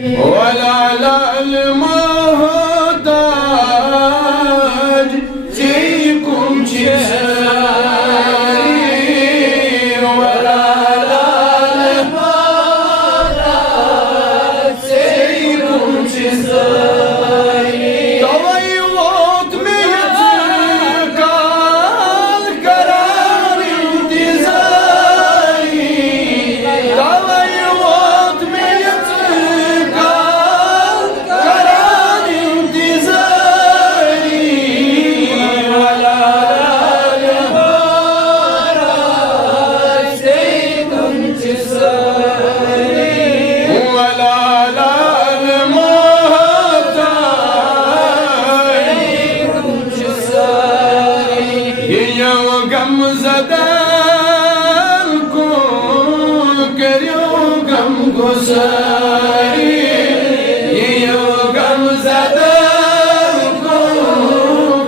ولا لا المحتاج فيكم جزائي ولا لا المحتاج فيكم جزائي تغيرت ميتك القرار انتزاعي تغيرت ميتك القرار انتزاعي ولا المحتاج فيكم جزائي ولا لا غم زدن کو کریو غم گساری یہ غم زدن کو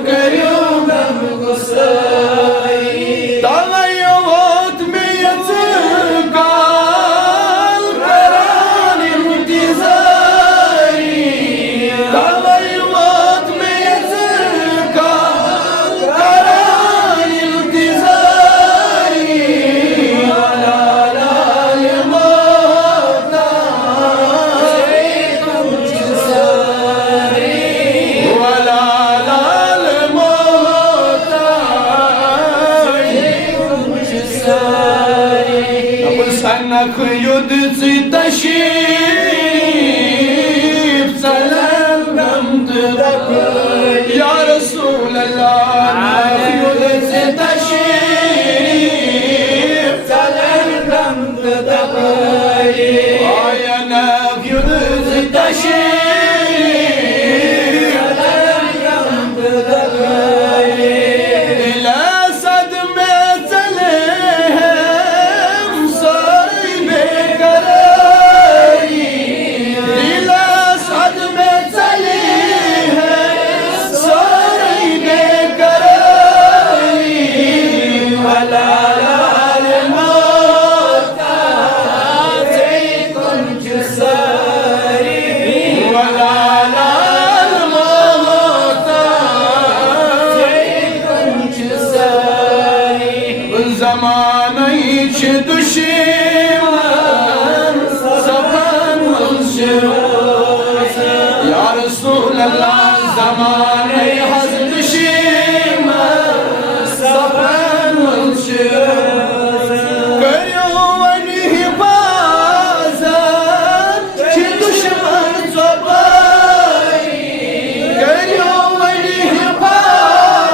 کریو غم گساری تغیرت میت کال قرار انتظاری تغیرت میت کال قرار انتظاری ولا لا المحتاج فيكم جزائي ولا لا المحتاج فيكم جزائي أقول سنك يدزي تشيب سلام نمتدك يا رسول الله يدزي تشيب سلام نمتدك يا ناف يدزي تشيب سلام نمتدك إلى صدمة لهم صاري بقراري إلى صدمة لهم صاري بقراري ولا المحتاج فيكم جزائي ولا المحتاج فيكم جزائي والزمان يجي دشيمان زمان والشروس يا رسول الله زمان يحز دشيمان زمان والشروس كريوني حفاظت كي دشمن صباي كريوني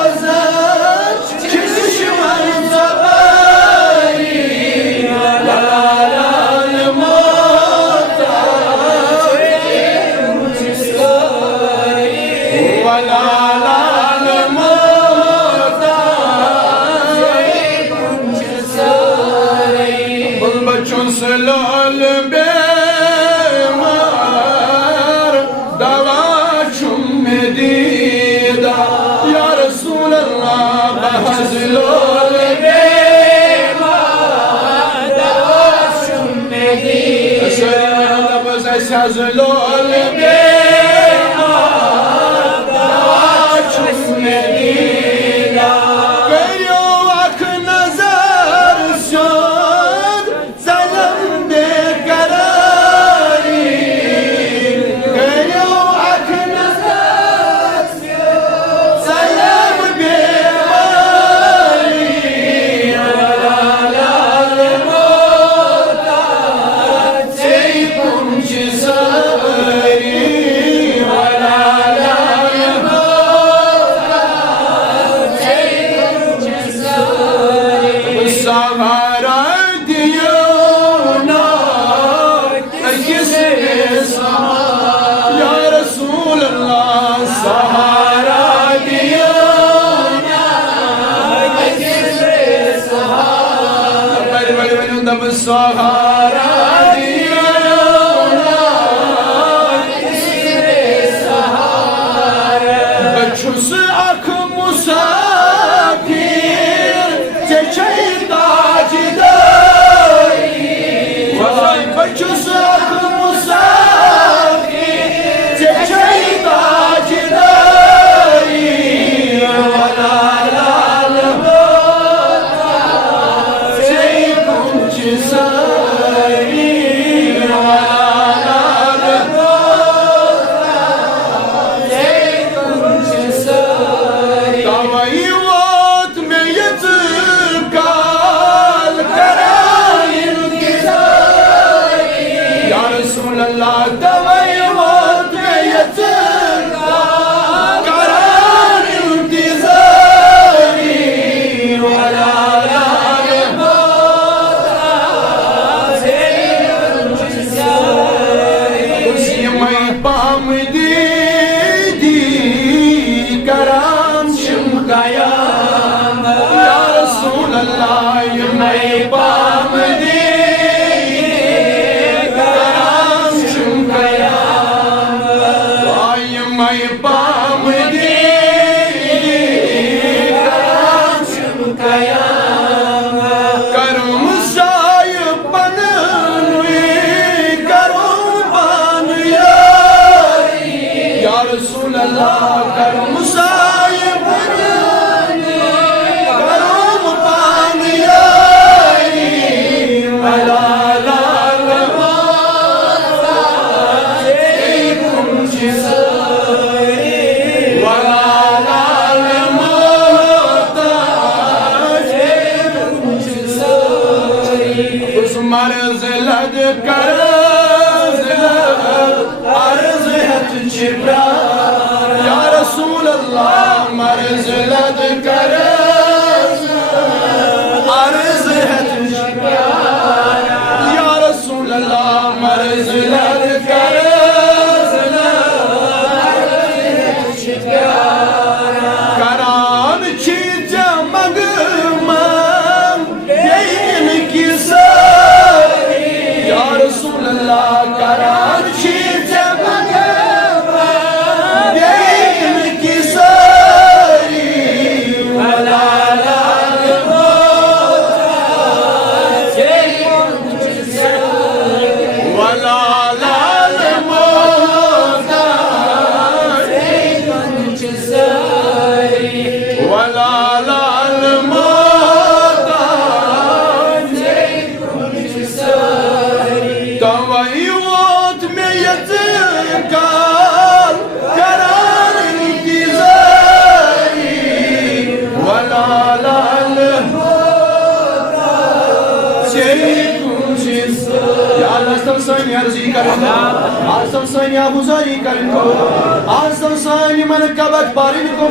حفاظت كي دشمن صباي ولا لا المحتاج فيكم جزائي ولا لا المحتاج فيكم جزائي بالبچون سلال بیمار دواچون مدیدا یا رسول الله بحزلال بیمار دواچون مدیدا شریعه بزش حزلال بیمار دواچون مدیدا کریو اک نظر شد زلم بقراری کریو اک نظر شد زلم بقراری ولا لا المحتاج فيكم جزائي ولا لا المحتاج فيكم جزائي والسهرة ديونا الجسم السهر يا رسول الله السهرة ديونا الجسم السهر بل ندم السهرة ديونا الجسم السهر بچوس اك مسافر تچي تاجداري وای بچوس اك مسافر تغيرت ميتك قرار انتظاري ولا كرسي ما يبام ديدي كرام شمكايا يا رسول الله ما يبام ديدي كرام شمكايا ما يبام ديدي كرام شمكايا كرم سايب بنوي كرم بنياري يا رسول الله كرم سايب بنوي كرم بنياري ولا لا مرزلت كرزلت أرزهت الجبران يا رسول الله مرزلت كرزلت أرزهت الجبران يا رسول الله مرزلت كرزلت أرزهت الجبران كران چيتا مغمان بين كسار يا رسول الله كران چيتا مغمان بين كساري ولا لا ولا لا ولا لا تويوت ميتك قرار انتظاري ولا لا يا الله استمسين يا رزي كرنكو استمسين يا بوزاري كرنكو استمسين منكبت بارينكو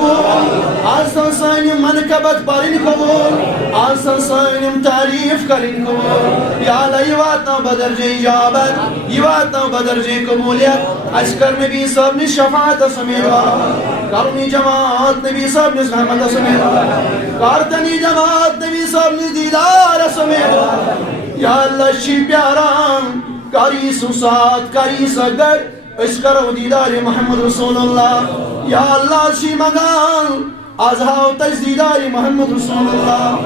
استمسين منكبت بارينكو استمسين تعريف كرنكو يا الله يواتنا بدر جي جابت يواتنا بدر جي قبوليت اشكر نبي صاحب نے شفاعت سمیوا کرنی جماعت نبی صاحب نے رحمت سمیوا کارتنی جماعت نبی صاحب نے دیدار سمیوا یا اللہ شی پیاران کاری سوسات کاری سگر اشکر دیدار محمد رسول اللہ یا اللہ شی مگان آزهاو تجدیدار محمد رسول الله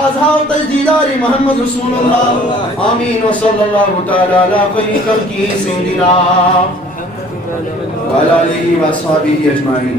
آزهاو تجدیدار محمد رسول الله آمین وصلی اللہ تعالی علی خیر خلقه سیدنا وعلى آله وأصحابه أجمعين